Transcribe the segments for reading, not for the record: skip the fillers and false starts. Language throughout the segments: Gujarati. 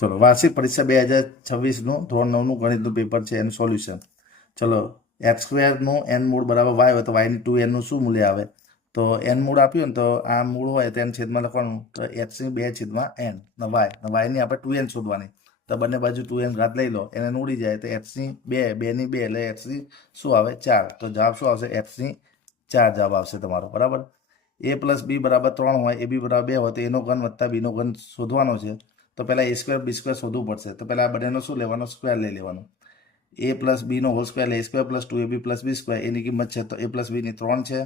ચલો વાર્ષિક પરીક્ષા 2026નું ધોરણ 9નું ગણિતનું પેપર છે એનું સોલ્યુશન. ચલો એક્સ સ્ક્વેરનું એન મૂળ બરાબર વાય હોય તો વાયની 2nનું શું મૂલ્ય આવે? તો એન મૂળ આપ્યું ને તો આ મૂળ હોય તો એન છેદમાં લખવાનું તો એક્સની 2 છેદમાં એન વાયની આપણે 2n શોધવાની તો બંને બાજુ 2n ઘાત લઈ લો એને ઉડી જાય તો એક્સની 2 2 એટલે એક્સની શું આવે 4 તો જવાબ શું આવશે? એક્સની 4 જવાબ આવશે તમારો. બરાબર. a + b = 3 હોય ab = 2 હોય તો એનો ઘન વત્તા બીનો ઘન શોધવાનો છે. તો પહેલાં a² b² શોધવું પડશે તો પહેલાં આ બંનેનો શું લેવાનો? સ્ક્વેર લઈ લેવાનો. a + b નો હોલ સ્ક્વેર એટલે a² + 2ab + b². એની કિંમત છે તો a + b ની 3 છે,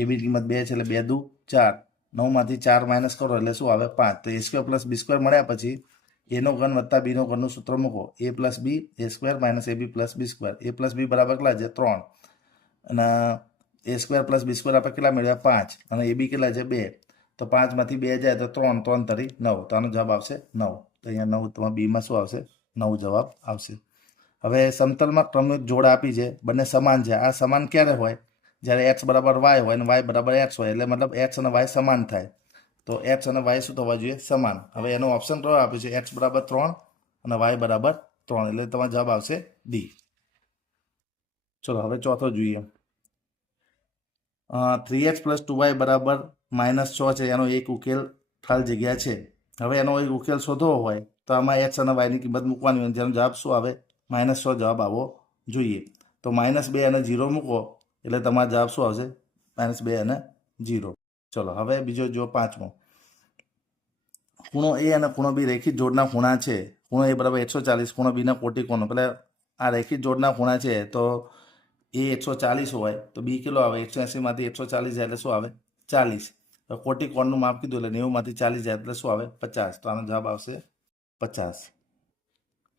ab ની કિંમત 2 છે એટલે 2 દુ 4. 9માંથી 4 માઇનસ કરો એટલે શું આવે? 5. તો a² + b² મળ્યા પછી એનો ઘન વત્તા બીનો ઘનનું સૂત્ર મૂકો. a + b a² - ab + b². a + b બરાબર કેટલા છે? 3. અને a² + b² આપણે કેટલા મેળવ્યા? 5. અને ab કેટલા છે? 2. તો 5માંથી 2 જાય તો 3 3 તરી 9. તો આનો જવાબ આવશે 9. તો અહીંયા 9 તમારા બીમાં શું આવશે? 9 જવાબ આવશે. હવે સમતલમાં ક્રમિક જોડ આપી છે, બંને સમાન છે. આ સમાન ક્યારે હોય? જ્યારે x = y હોય અને y = x હોય એટલે મતલબ x અને y સમાન થાય. તો x અને y શું થવા જોઈએ? સમાન. હવે એનો ઓપ્શન કયો આપ્યો છે? x = 3 અને y = 3 એટલે તમારો જવાબ આવશે ડી. ચલો હવે ચોથો જોઈએ. 3x + 2y = -6 છે. એનો એક ઉકેલ ખાલી જગ્યા છે. હવે એનો એક ઉકેલ શોધવો હોય તો આમાં x અને y ની કિંમત મૂકવાની હોય જેનો જવાબ શું આવે? -6 જવાબ આવવો જોઈએ. તો -2 અને 0 મૂકો એટલે તમારો જવાબ શું આવશે? -2 અને 0. ચલો હવે બીજો જો પાંચમો. ખૂણો a અને ખૂણો b રેખિત જોડના ખૂણા છે. ખૂણો a = 140, ખૂણો b ના કોટિકોણો. એટલે આ રેખિત જોડના ખૂણા છે તો a 140 હોય તો b કેટલો આવે? 180માંથી 140 જાય એટલે શું આવે? 40. તો કોટિકોણનું માપ કીધું એટલે 90માંથી 40 જાય એટલે શું આવે? 50. તો આનો જવાબ આવશે 50.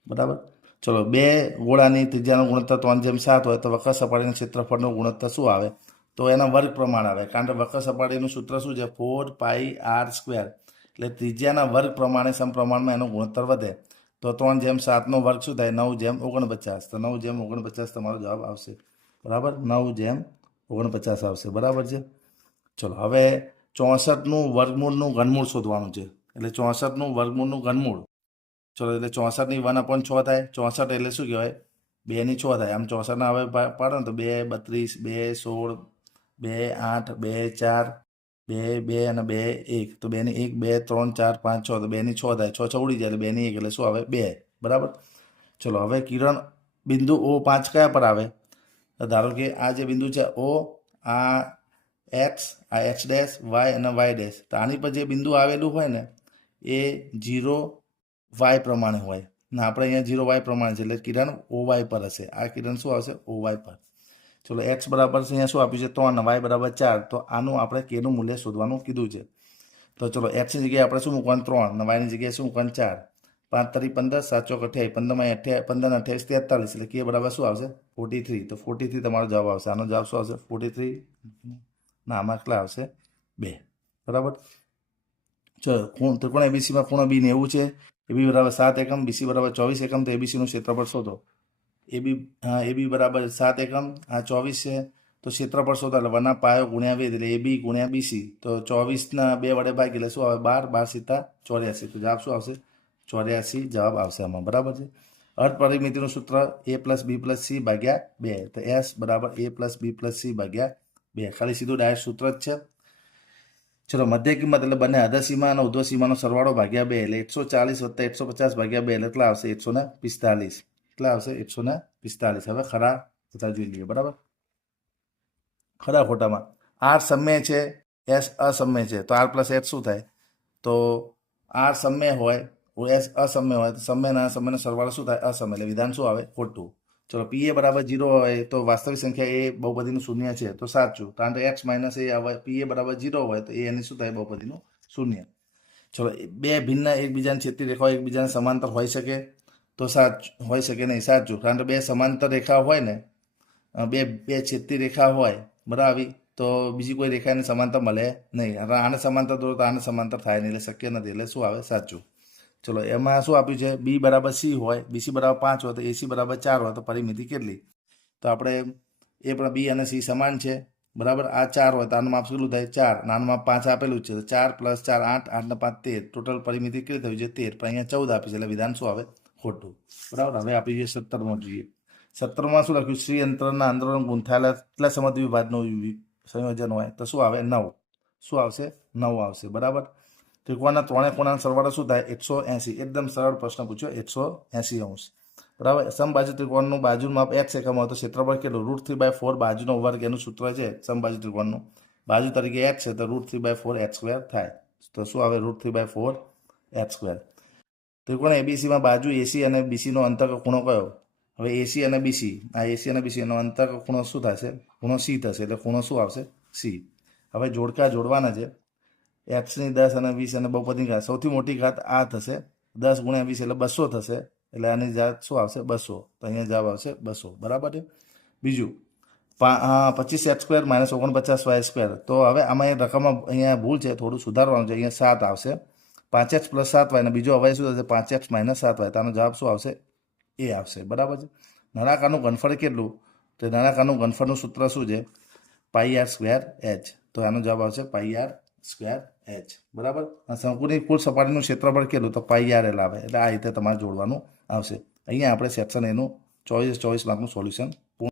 બરાબર. ચલો બે ગોળાની ત્રિજ્યાનો ગુણોત્તર 3/7 હોય તો વક્ર સપાટીના ક્ષેત્રફળનો ગુણોત્તર શું આવે? તો એના વર્ગ પ્રમાણ આવે કારણ કે વક્ર સપાટીનું સૂત્ર શું છે? 4πr². એટલે ત્રિજ્યાના વર્ગ પ્રમાણે સમપ્રમાણમાં એનો ગુણોત્તર વધે. તો 3/7નો વર્ગ શું થાય? 9/49. તો 9/49 તમારો જવાબ આવશે. બરાબર. 9/49 આવશે. બરાબર છે. ચલો હવે 64નું વર્ગમૂળનું ઘનમૂળ શોધવાનું છે. એટલે 64નું વર્ગમૂળનું ઘનમૂળ. ચલો એટલે 64ની 1/6 થાય. 64 એટલે શું કહેવાય? 2ની 6 થાય. આમ 64ના હવે પાડો ને તો 2 32 2 16 2 8 2 4 2 2 અને 2 1. તો 2ની 1 2 3 4 5 6 તો 2ની 6 થાય. 6 6 ઉડી જાય એટલે 2ની 1 એટલે શું આવે? 2. બરાબર. ચલો હવે કિરણ બિંદુ O5 કયા પર આવે? તો ધારો કે આ જે બિંદુ છે O, આ x, આ x', y અને y'. તો આની પર જે બિંદુ આવેલું હોય ને એ 0 y પ્રમાણે હોય ને આપણે અહીંયા 0 y પ્રમાણે છે એટલે કિરણ OY પર હશે. આ કિરણ શું આવશે? OY પર. ચલો x બરાબર છે અહીંયા શું આપ્યું છે? 3 અને y = 4. તો આનું આપણે kનું મૂલ્ય શોધવાનું કીધું છે. તો ચલો xની જગ્યાએ આપણે શું મૂકવાનું? 3 અને yની જગ્યાએ શું મૂકવાનું? 4. 5 તરી 15 7 ચોક 28 15 ને 28 43 એટલે k બરાબર શું આવશે? 43. તો 43 તમારો જવાબ આવશે. આનો જવાબ શું આવશે? 43. ના આમાં કેટલા આવશે? 2. બરાબર. ચલો ત્રિકોણ ABCમાં ખૂણો b 90 છે. AB = 7 એકમ, BC = 24 એકમ. તો ABCનું ક્ષેત્રફળ શોધો. AB = 7 એકમ, આ 24 છે. તો ક્ષેત્રફળ શોધો એટલે 1/π × વેધ એટલે AB × BC. તો 24ના 2 વડે ભાગી એટલે શું આવે? 12 12 × 7 84. તો જવાબ શું આવશે? 84 જવાબ આવશે આમાં. બરાબર છે. અર્ધ પરિમિતિનું સૂત્ર a + b + c / 2. તો S = a + b + c / 2. ખાલી સીધું ડાયરેક્ટ સૂત્ર જ છે. ચલો મધ્ય કિંમત એટલે બંને અધસીમા અને ઉર્ધ્વ સીમાનો સરવાળો ભાગ્યા 2 એટલે 140 + 150 / 2 એટલે કેટલા આવશે? 145. કેટલા આવશે? 145. હવે ખરા ખોટા જોઈ લઈએ. બરાબર. ખરા ખોટામાં R સમય છે, S અસમય છે. તો R + S શું થાય? તો R સમય હોય, S અસમય હોય તો સમયનો સરવાળો શું થાય? અસમય. એટલે વિધાન શું આવે? ખોટું. ચલો PA = 0 હોય તો વાસ્તવિક સંખ્યા એ બહુપદીનું શૂન્ય છે. તો સાચું કારણ કે x - a આવે. PA = 0 હોય તો એ એની શું થાય? બહુપદીનું શૂન્ય. ચલો બે ભિન્ન એકબીજાની છેદતી રેખાઓ એકબીજાને સમાંતર હોઈ શકે? તો સાચું. હોઈ શકે નહીં. સાચું કારણ કે બે સમાંતર રેખા હોય ને બે છેદતી રેખા હોય બરાબર તો બીજી કોઈ રેખા એને સમાંતર મળે નહીં. આને સમાંતર દોરો તો આને સમાંતર થાય નહીં એટલે શક્ય નથી. એટલે શું આવે? સાચું. ચલો એમાં શું આપ્યું છે? B = C હોય, BC = 5 હોય તો AC = 4 હોય તો પરિમિતિ કેટલી? તો આપણે એ પણ B અને C સમાન છે બરાબર. આ 4 હોય તો આનું માપ કેટલું થાય? 4. નાનું માપ 5 આપેલું જ છે. 4 + 4 8, 8 ને 5 13. ટોટલ પરિમિતિ કેટલી થયું છે? 13. પણ અહીંયા 14 આપી છે એટલે વિધાન શું આવે? ખોટું. બરાબર. હવે આપણે જોઈએ 17માં જોઈએ. 17માં શું લખ્યું? શ્રી અંતરના અંદરોનો ગૂંથાયેલા કેટલા સમદ્વિ ભાજનું સંયોજન હોય તો શું આવે? 9. શું આવશે? 9 આવશે. બરાબર. ત્રિકોણના ત્રણેય ખૂણાનો સરવાળો શું થાય? 180. એકદમ સરળ પ્રશ્ન પૂછ્યો. 180 અંશ. બરાબર. સમબાજુ ત્રિકોણનું બાજુનું માપ x એકમ હોય તો ક્ષેત્રફળ કેટલું? √3/4 બાજુનો વર્ગ એનું સૂત્ર છે સમબાજુ ત્રિકોણનું. બાજુ તરીકે x છે તો √3/4 h² થાય. તો શું આવે? √3/4 h². ત્રિકોણ એબીસીમાં બાજુ એસી અને બીસીનો અંતર ખૂણો કયો? હવે એસી અને બીસી, આ એસી અને બીસી એનો અંતર ખૂણો શું થશે? ખૂણો સી થશે. એટલે ખૂણો શું આવશે? સી. હવે જોડકા જોડવાના છે. એક્સની 10 અને 20 અને બહુપદીની ઘાત. સૌથી મોટી ઘાત આ થશે. 10 × 20 એટલે 200 થશે. એટલે આની જાત શું આવશે? 200. તો અહીંયા જવાબ આવશે 200. બરાબર છે. બીજું 25h² - 49y². તો હવે આમાં રકમમાં અહીંયા ભૂલ છે, થોડું સુધારવાનું છે. અહીંયા 7 આવશે. 5x + 7y અને બીજો અવયવ શું થશે? 5x - 7y. તો આનો જવાબ શું આવશે? એ આવશે. બરાબર છે. નળાકારનું ઘનફળ કેટલું? તો નળાકારનું ઘનફળનું સૂત્ર શું છે? πr²h. તો આનો જવાબ આવશે πr²h. બરાબર. શંકુની કુલ સપાટીનું ક્ષેત્રફળ કેટલું? તો πrl આવે. એટલે આ રીતે તમારે જોડવાનું આવશે. અહીંયા આપણે સેક્શન એનું 24 માર્કનું સોલ્યુશન